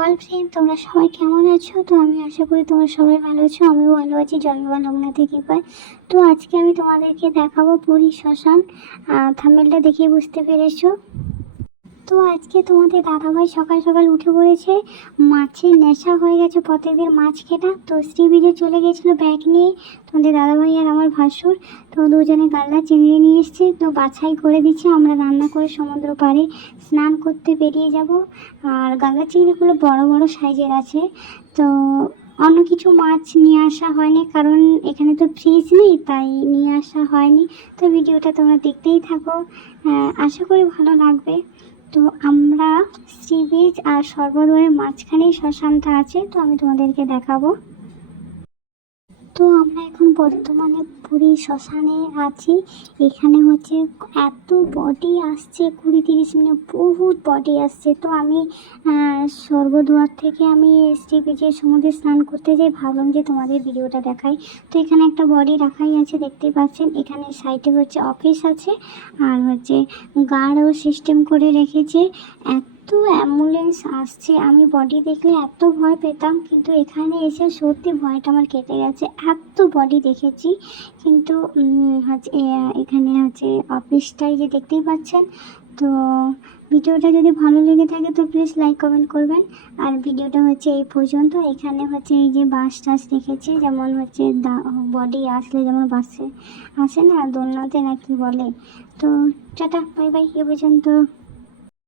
All friend তোমরা সবাই কেমন আছো? তো আমি আশা করি তোমরা সবাই ভালো আছো, আমিও ভালো আছি জয় বাবা থেকে কৃপায় তো আজকে আমি তোমাদেরকে দেখাবো পুরী শ্মশান থামেলটা দেখে বুঝতে পেরেছ। তো আজকে তোমাদের দাদাভাই সকাল সকাল উঠে পড়েছে। মাছের নেশা হয়ে গেছে প্রত্যেকদের মাছ খেটা তো শ্রী বিজয় চলে গেছিল ব্যাগ নিয়ে। তোমাদের দাদাভাই আর আমার ভাসুর। তো দুজনে গাল্লা চিংড়ি নিয়ে এসছে। তো বাছাই করে দিচ্ছে। আমরা রান্না করে সমুদ্র পাড়ে স্নান করতে বেরিয়ে যাব। আর গাল্লা চিংড়িগুলো বড় বড় সাইজের আছে। তো অন্য কিছু মাছ নিয়ে আসা হয়নি। কারণ এখানে তো ফ্রিজ নেই, তাই নিয়ে আসা হয়নি। তো ভিডিওটা তোমরা দেখতেই থাকো। আশা করি ভালো লাগবে। তো আমরা সি বিচ আর সর্বদয়ের মাঝখানেই শ্মশানটা আছে তো আমি তোমাদেরকে দেখাবো। তো আমরা এখন বর্তমানে পুরী শ্মশানে আছি। এখানে হচ্ছে এত বডি আসছে, কুড়ি তিরিশ মিনিট বহুত বডি আসছে। তো আমি স্বর্গদুয়ার থেকে আমি শ্রী বিচে সমুদ্রে স্নান করতে যাই ভাবলাম যে তোমাদের ভিডিওটা দেখাই। তো এখানে একটা বডি রাখাই আছে দেখতেই পাচ্ছেন। এখানে সাইডে হচ্ছে অফিস আছে, আর হচ্ছে গার্ডও সিস্টেম করে রেখেছে। এত অ্যাম্বুলেন্স আসছে। আমি বডি দেখলে এত ভয় পেতাম, কিন্তু এখানে এসে সত্যি ভয়টা আমার কেটে গেছে। এত বডি দেখেছি, কিন্তু হচ্ছে এখানে হচ্ছে অফিসটাই যে দেখতেই পাচ্ছেন, তো ভিডিওটা যদি ভালো লেগে থাকে তো প্লিজ লাইক কমেন্ট করবেন। আর ভিডিওটা হচ্ছে এই পর্যন্ত। এখানে হচ্ছে এই যে বাস টাস রেখেছে যেমন হচ্ছে বডি আসলে যেমন বাসে আসে না, দোলনাতে নাকি বলে। তো টাটা বাই বাই এ পর্যন্ত।